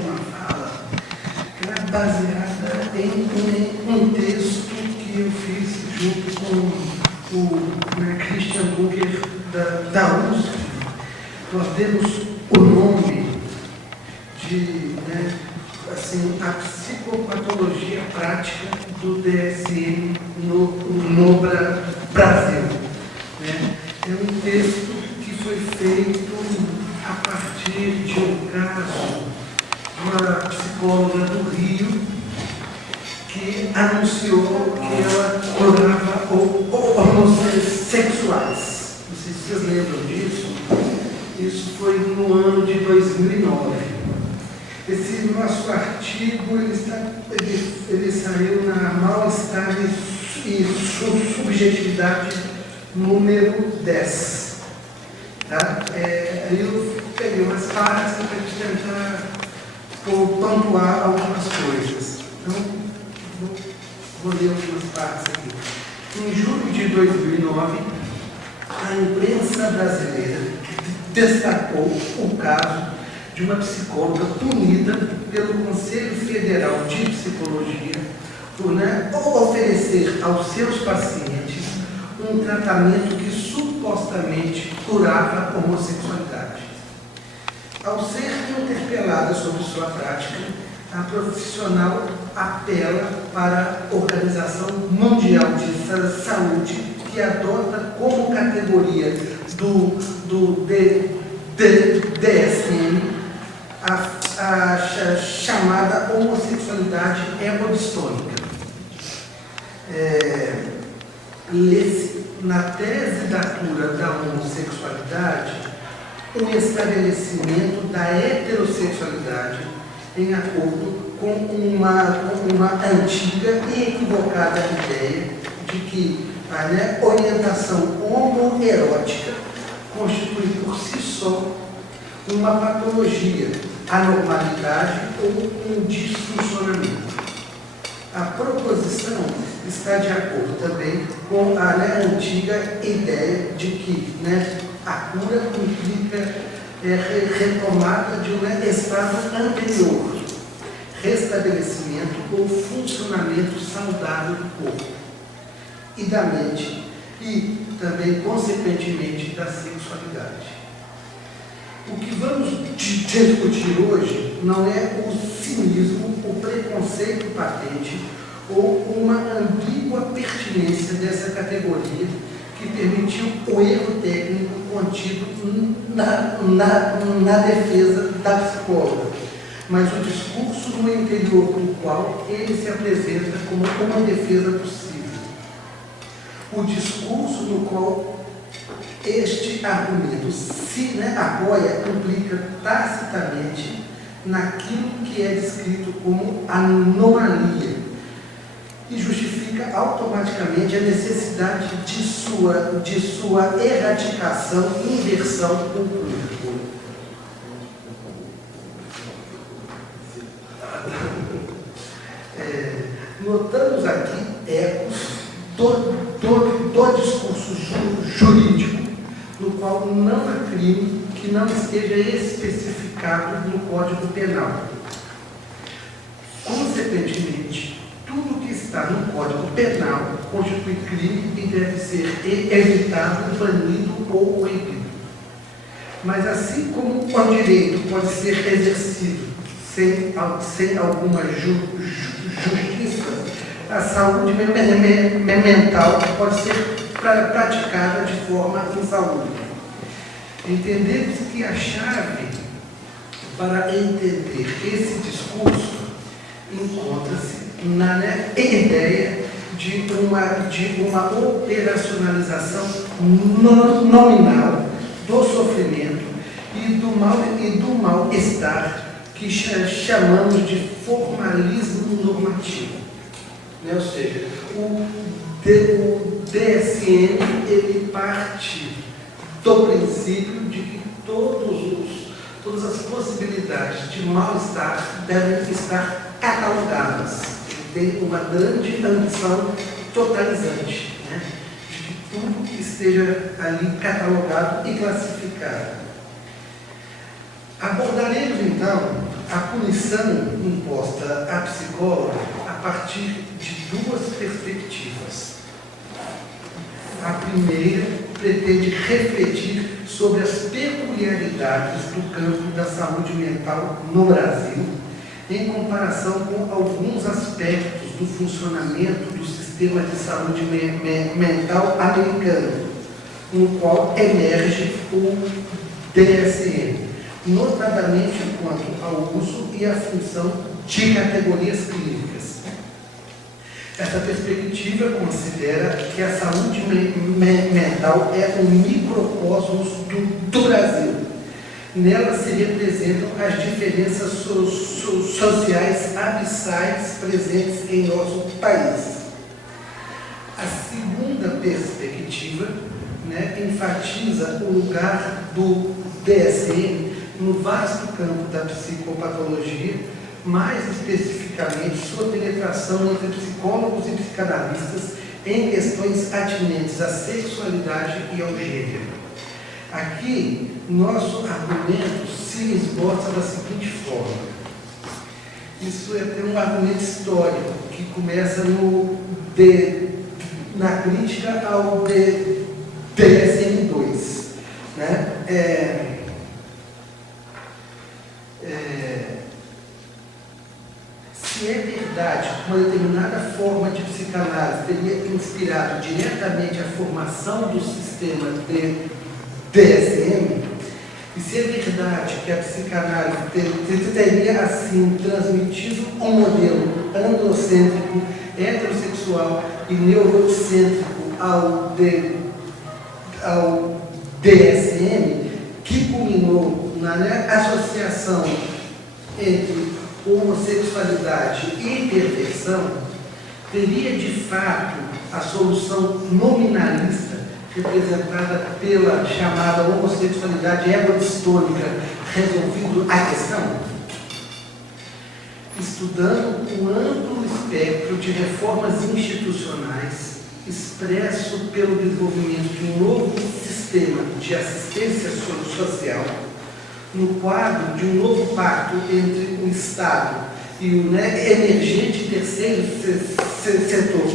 uma fala que é baseada em um texto que eu fiz junto com o Christian Bunker da USP. Nós demos o nome de a psicopatologia prática do DSM no Brasil. É um texto que foi feito a partir de um caso de uma psicóloga do Rio que anunciou que ela curava homossexuais. Não sei se vocês lembram disso. Isso foi no ano de 2009. Esse nosso artigo ele saiu na Mal-Estar e Subjetividade número 10. Tá? Eu peguei umas partes para a gente tentar pontuar algumas coisas. Então, vou ler algumas partes aqui. Em julho de 2009, a imprensa brasileira destacou o caso de uma psicóloga punida pelo Conselho Federal de Psicologia por oferecer aos seus pacientes um tratamento que supostamente curava a homossexualidade. Ao ser interpelada sobre sua prática, a profissional apela para a Organização Mundial de Saúde, que adota como categoria do DSM a chamada homossexualidade herodistônica. Na tese da cura da homossexualidade, um estabelecimento da heterossexualidade em acordo com uma antiga e equivocada ideia de que a orientação homoerótica constitui por si só uma patologia, anormalidade ou um disfuncionamento. A proposição está de acordo também com a antiga ideia de que a cura implica retomada de um estado anterior, restabelecimento ou funcionamento saudável do corpo e da mente e também, consequentemente, da sexualidade. O que vamos discutir hoje não é o cinismo, o preconceito patente ou uma ambígua pertinência dessa categoria que permitiu o erro técnico contido na defesa da psicóloga, mas o discurso no interior do qual ele se apresenta como uma defesa possível. O discurso no qual este argumento se apoia implica tacitamente naquilo que é descrito como anomalia e justifica automaticamente a necessidade de sua erradicação e inversão com o público. Notamos aqui ecos do discurso jurídico, no qual não há crime que não esteja especificado no Código Penal. Consequentemente, tudo que está no Código Penal constitui crime e deve ser evitado, banido ou proibido. Mas assim como o direito pode ser exercido sem alguma justiça, a saúde mental pode ser praticada de forma insalubre. Entendemos que a chave para entender esse discurso encontra-se na ideia de uma operacionalização nominal do sofrimento e do mal-estar que chamamos de formalismo normativo. Ou seja, o DSM ele parte do princípio de que todas as possibilidades de mal-estar devem estar catalogadas. Tem uma grande ambição totalizante, de que tudo esteja ali catalogado e classificado. Abordaremos então a punição imposta à psicóloga a partir de duas perspectivas. A primeira pretende refletir sobre as peculiaridades do campo da saúde mental no Brasil, em comparação com alguns aspectos do funcionamento do sistema de saúde mental americano, no qual emerge o DSM, notadamente quanto ao uso e à função de categorias clínicas. Essa perspectiva considera que a saúde mental é um microcosmos do Brasil. Nela se representam as diferenças sociais abissais presentes em nosso país. A segunda perspectiva, enfatiza o lugar do DSM no vasto campo da psicopatologia, mais especificamente sua penetração entre psicólogos e psicanalistas em questões atinentes à sexualidade e ao gênero. Aqui, nosso argumento se esboça da seguinte forma. Isso é ter um argumento histórico que começa na crítica ao DSM-2. Se é verdade que uma determinada forma de psicanálise teria inspirado diretamente a formação do sistema de DSM, e se é verdade que a psicanálise teria assim transmitido um modelo androcêntrico, heterossexual e neurocêntrico ao DSM, que culminou na associação entre homossexualidade e perversão, teria de fato a solução nominalista representada pela chamada homossexualidade egodistônica resolvido a questão? Estudando o amplo espectro de reformas institucionais expresso pelo desenvolvimento de um novo sistema de assistência social, no quadro de um novo pacto entre o Estado e o emergente terceiro setor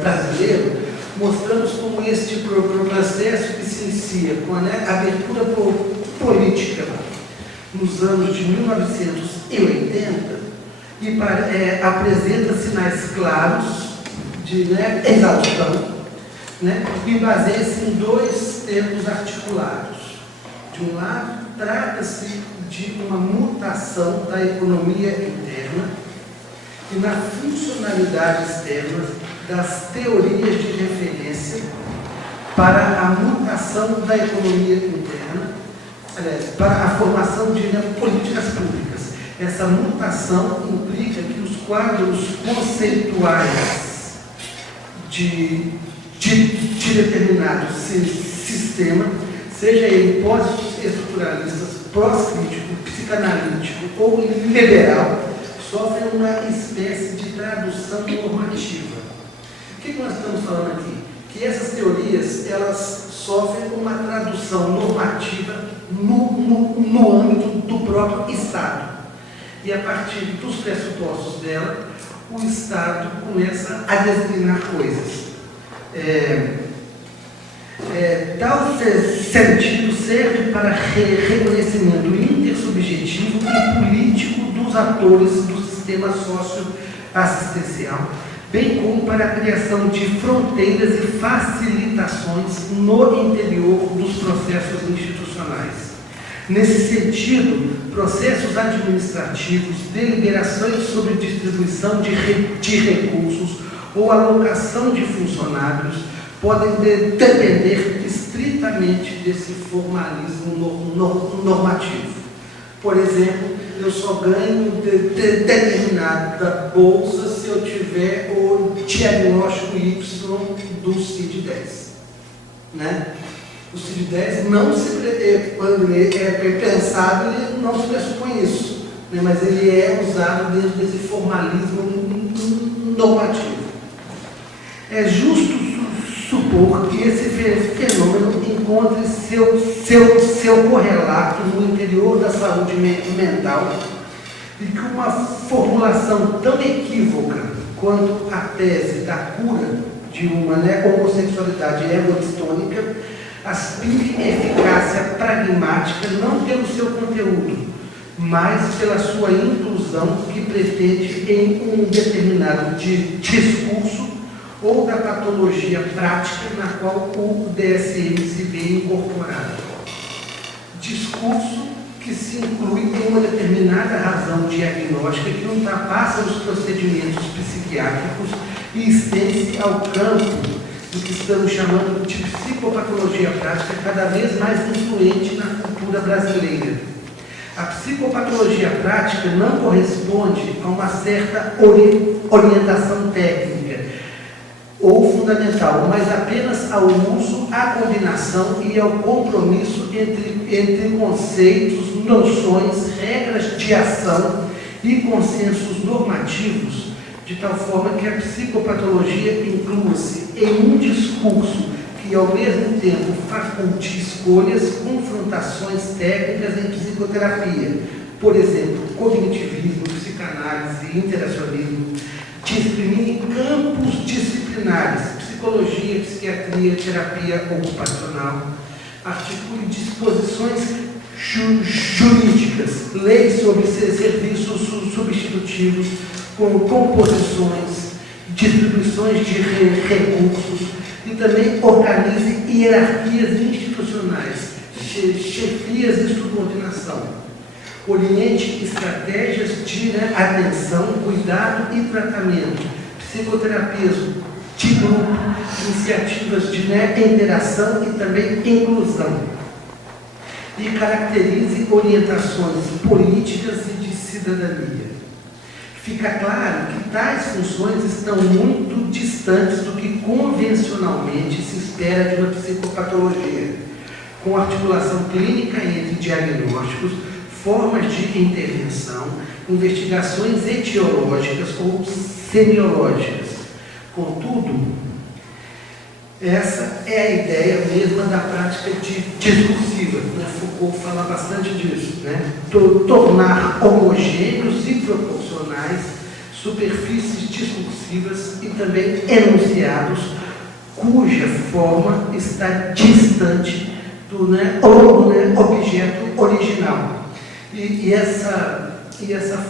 brasileiro, mostramos como este processo que se inicia com a abertura política nos anos de 1980 e apresenta sinais claros de exaustão, e baseia-se em dois termos articulados. De um lado, trata-se de uma mutação da economia interna e na funcionalidade externa das teorias de referência para a mutação da economia interna, para a formação de políticas públicas. Essa mutação implica que os quadros conceituais de determinado sistema, seja ele pós-estruturalista, pós-crítico, psicanalítico ou liberal, sofrem uma espécie de tradução normativa. O que nós estamos falando aqui? Que essas teorias, elas sofrem uma tradução normativa no âmbito do próprio Estado. E a partir dos pressupostos dela, o Estado começa a designar coisas. Tal sentido serve para reconhecimento intersubjetivo e político dos atores do sistema socioassistencial, bem como para a criação de fronteiras e facilitações no interior dos processos institucionais. Nesse sentido, processos administrativos, deliberações sobre distribuição de recursos ou alocação de funcionários podem depender estritamente desse formalismo normativo. Por exemplo, eu só ganho determinada bolsa se eu tiver o diagnóstico Y do CID-10. O CID-10 não se, quando ele é pensado, ele não se pressupõe isso, mas ele é usado dentro desse formalismo normativo. É justo supor que esse fenômeno encontre seu correlato no interior da saúde mental e que uma formulação tão equívoca quanto a tese da cura de uma homossexualidade egotistônica aspire eficácia pragmática não pelo seu conteúdo, mas pela sua inclusão que pretende em um determinado discurso ou da patologia prática na qual o DSM se vê incorporado. Discurso que se inclui em uma determinada razão diagnóstica que ultrapassa os procedimentos psiquiátricos e estende-se ao campo do que estamos chamando de psicopatologia prática, cada vez mais influente na cultura brasileira. A psicopatologia prática não corresponde a uma certa orientação técnica ou fundamental, mas apenas ao uso, à combinação e ao compromisso entre conceitos, noções, regras de ação e consensos normativos, de tal forma que a psicopatologia inclua-se em um discurso que, ao mesmo tempo, faculte escolhas, confrontações técnicas em psicoterapia, por exemplo, cognitivismo, psicanálise, interacionismo, discrimine campos disciplinares, psicologia, psiquiatria, terapia ocupacional, articule disposições jurídicas, leis sobre serviços substitutivos, com composições, distribuições de recursos, e também organize hierarquias institucionais, chefias de subordinação. Oriente estratégias de atenção, cuidado e tratamento, psicoterapias de grupo, iniciativas de interação e também inclusão. E caracterize orientações políticas e de cidadania. Fica claro que tais funções estão muito distantes do que convencionalmente se espera de uma psicopatologia, com articulação clínica entre diagnósticos, formas de intervenção, investigações etiológicas ou semiológicas. Contudo, essa é a ideia mesma da prática discursiva. Foucault fala bastante disso, tornar homogêneos e proporcionais superfícies discursivas e também enunciados cuja forma está distante do objeto original. E essa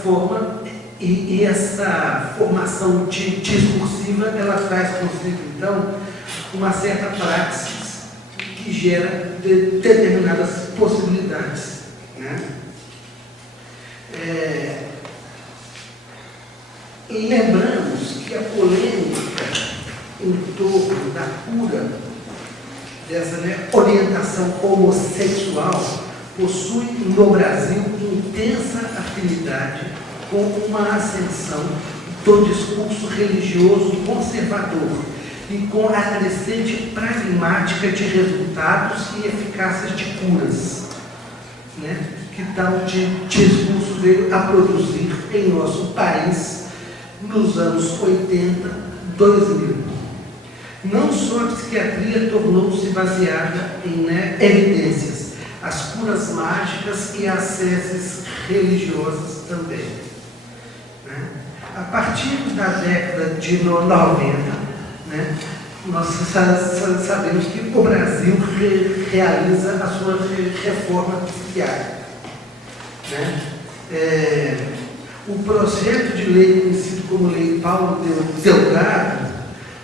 forma e essa formação discursiva, ela traz consigo, então, uma certa praxis que gera determinadas possibilidades. Lembramos que a polêmica em torno da cura dessa orientação homossexual possui no Brasil intensa afinidade com uma ascensão do discurso religioso conservador e com a crescente pragmática de resultados e eficácias de curas, que tal discurso veio a produzir em nosso país nos anos 80, 2000. Não só a psiquiatria tornou-se baseada em evidências, as curas mágicas e as asceses religiosas também. A partir da década de 90, nós sabemos que o Brasil realiza a sua reforma psiquiátrica. O projeto de lei conhecido como Lei Paulo Delgado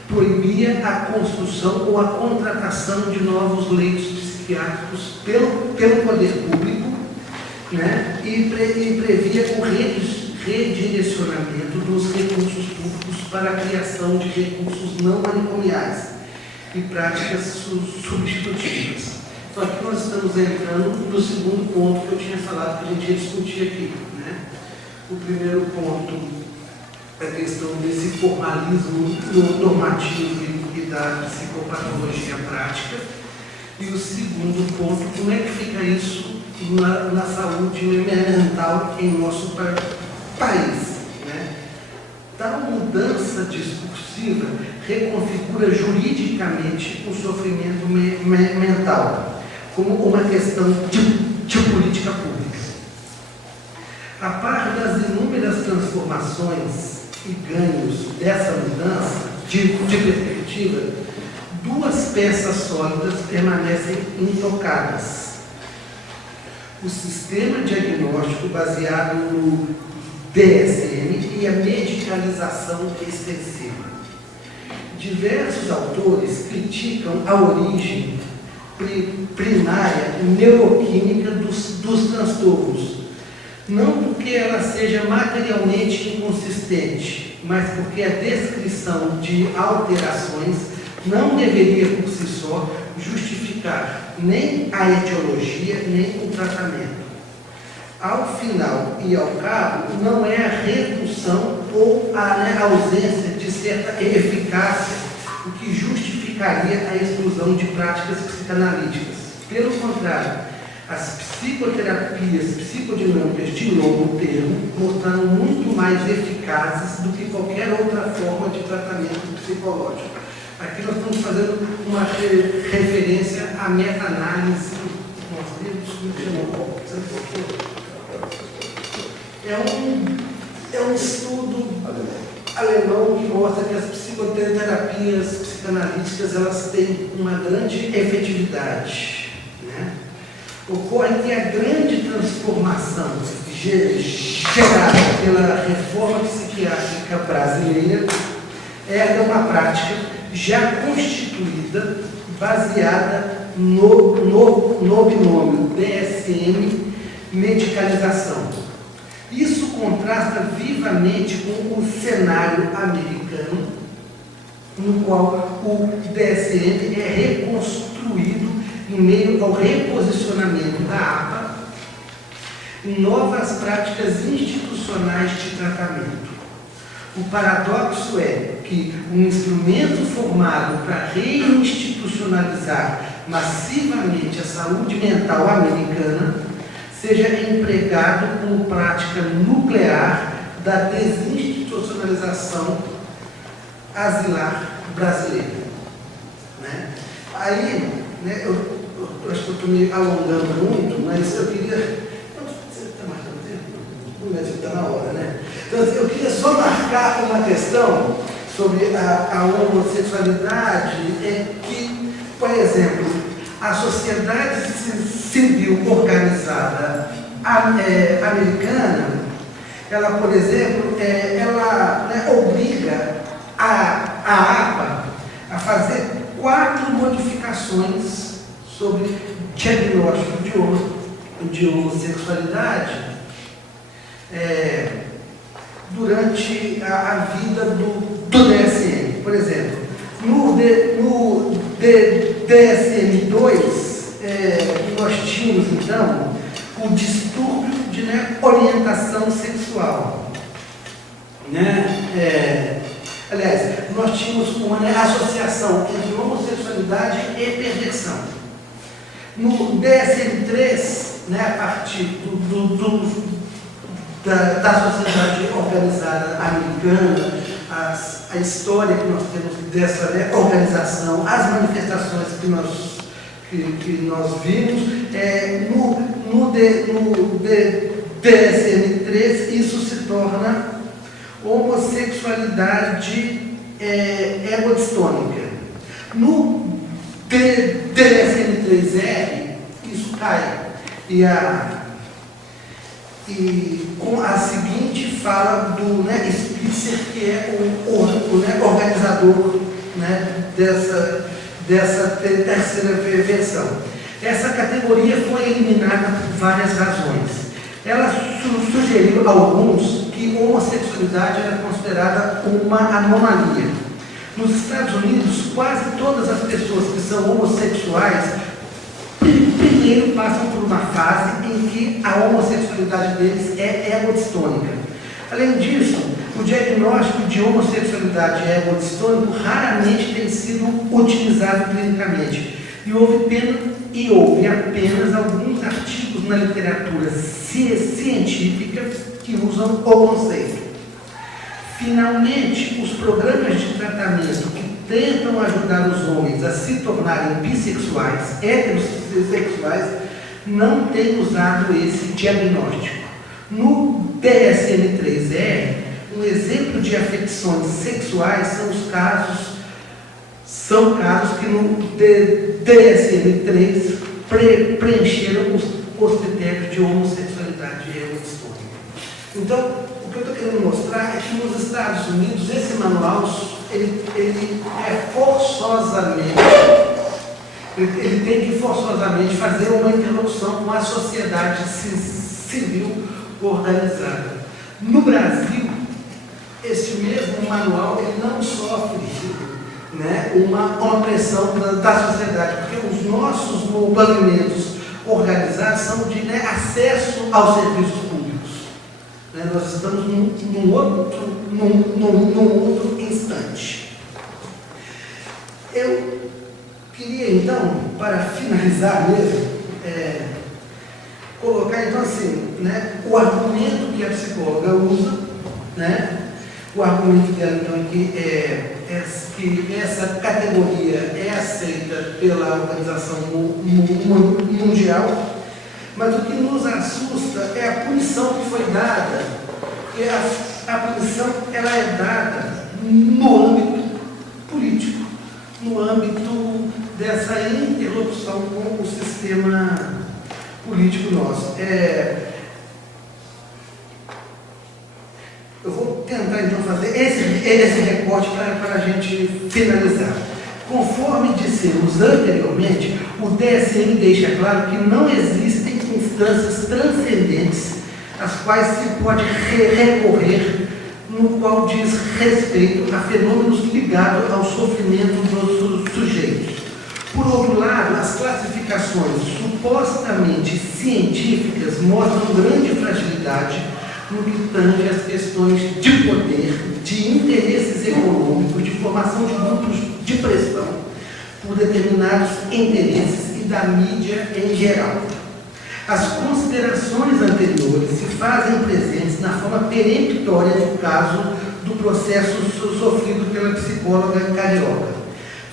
proibia a construção ou a contratação de novos leitos psiquiátricos pelo poder público, e previa o redirecionamento dos recursos públicos para a criação de recursos não manicomiais e práticas substitutivas. Então, aqui nós estamos entrando no segundo ponto que eu tinha falado que a gente ia discutir aqui. O primeiro ponto é a questão desse formalismo normativo e da psicopatologia prática. E o segundo ponto, como é que fica isso na saúde mental em nosso país. Tal mudança discursiva reconfigura juridicamente o sofrimento mental como uma questão de política pública. A par das inúmeras transformações e ganhos dessa mudança de perspectiva, duas peças sólidas permanecem intocadas. O sistema diagnóstico baseado no DSM e a medicalização extensiva. Diversos autores criticam a origem primária neuroquímica dos transtornos, não porque ela seja materialmente inconsistente, mas porque a descrição de alterações não deveria por si só justificar nem a etiologia, nem o tratamento. Ao final e ao cabo, não é a redução ou a ausência de certa eficácia o que justificaria a exclusão de práticas psicanalíticas. Pelo contrário, as psicoterapias psicodinâmicas de longo termo mostraram muito mais eficazes do que qualquer outra forma de tratamento psicológico. Aqui nós estamos fazendo uma referência à meta-análise. É um estudo alemão que mostra que as psicoterapias psicanalíticas elas têm uma grande efetividade, né? Ocorre que a grande transformação gerada pela reforma psiquiátrica brasileira é uma prática já constituída, baseada no binômio DSM medicalização. Isso contrasta vivamente com o cenário americano, no qual o DSM é reconstruído em meio ao reposicionamento da APA em novas práticas institucionais de tratamento. O paradoxo é que um instrumento formado para reinstitucionalizar massivamente a saúde mental americana seja empregado como prática nuclear da desinstitucionalização asilar brasileira. Né? Aí, né, eu acho que eu estou me alongando muito, mas eu queria... Você está marcando tempo? Não está na hora, né? Então, eu queria só marcar uma questão sobre a homossexualidade, que, por exemplo, a sociedade civil organizada americana, ela, por exemplo, ela obriga a APA a fazer 4 modificações sobre diagnóstico de homossexualidade durante a vida do DSM. Por exemplo, no DSM-2, nós tínhamos, então, o distúrbio de orientação sexual. Aliás, nós tínhamos uma associação entre homossexualidade e perversão. No DSM-3, a partir da sociedade organizada americana, a história que nós temos dessa organização, as manifestações que nós vimos, no DSM-3 isso se torna homossexualidade egodistônica. No DSM-3R isso cai e com a seguinte fala do Spitzer, que é o organizador dessa terceira versão. Essa categoria foi eliminada por várias razões. Ela sugeriu a alguns que homossexualidade era considerada uma anomalia. Nos Estados Unidos, quase todas as pessoas que são homossexuais primeiro passam por uma fase em que a homossexualidade deles é egodistônica. Além disso, o diagnóstico de homossexualidade egodistônico raramente tem sido utilizado clinicamente e houve apenas alguns artigos na literatura científica que usam o conceito. Finalmente, os programas de tratamento que tentam ajudar os homens a se tornarem bissexuais, heterossexuais, não têm usado esse diagnóstico. No DSM-3R, um exemplo de afecções sexuais são casos que no DSM-3 preencheram os critérios de homossexualidade e histôrica. Então, o que eu estou querendo mostrar é que nos Estados Unidos esse manual ele é forçosamente, ele tem que forçosamente fazer uma interlocução com a sociedade civil organizada. No Brasil, esse mesmo manual ele não sofre, né, uma pressão da sociedade, porque os nossos movimentos organizados são de, né, acesso aos serviços públicos. Né? Nós estamos num outro instante. Eu queria, então, para finalizar mesmo, colocar, então, assim, né, o argumento que a psicóloga usa, né, o argumento dela, então, aqui é que essa categoria é aceita pela Organização Mundial, mas o que nos assusta é a punição que foi dada, porque a punição ela é dada no âmbito político, no âmbito dessa interlocução com o sistema político nosso. Eu vou tentar, então, fazer esse recorte para a gente finalizar. Conforme dissemos anteriormente, o DSM deixa claro que não existem instâncias transcendentes às quais se pode recorrer no qual diz respeito a fenômenos ligados ao sofrimento dos sujeitos. Por outro lado, as classificações supostamente científicas mostram grande fragilidade no que tange às questões de poder, de interesses econômicos, de formação de grupos de pressão por determinados interesses e da mídia em geral. As considerações anteriores se fazem presentes na forma peremptória do caso do processo sofrido pela psicóloga carioca.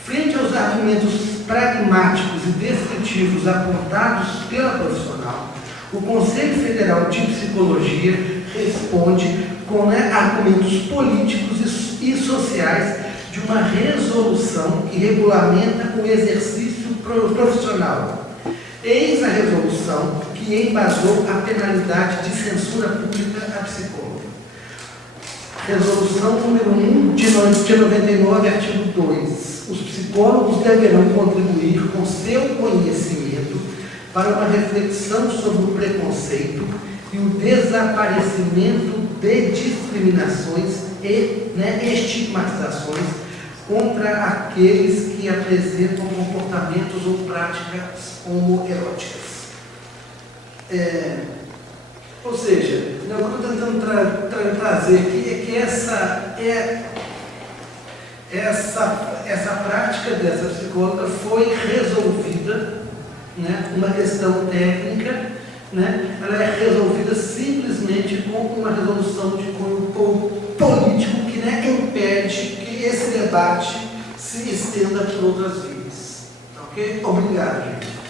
Frente aos argumentos pragmáticos e descritivos apontados pela profissional, o Conselho Federal de Psicologia responde com argumentos políticos e sociais de uma resolução que regulamenta o exercício profissional. Eis a resolução que embasou a penalidade de censura pública à psicóloga. Resolução número 1 de 99, artigo 2. Os psicólogos deverão contribuir com seu conhecimento para uma reflexão sobre o preconceito e o desaparecimento de discriminações e estigmatizações contra aqueles que apresentam comportamentos ou práticas homoeróticas. Ou seja, o que eu estou tentando trazer aqui é que essa prática dessa psicóloga foi resolvida, né, uma questão técnica, né, ela é resolvida simplesmente com uma resolução de cunho político que, né, impede que esse debate se estenda por outras vias. Ok? Obrigado, gente.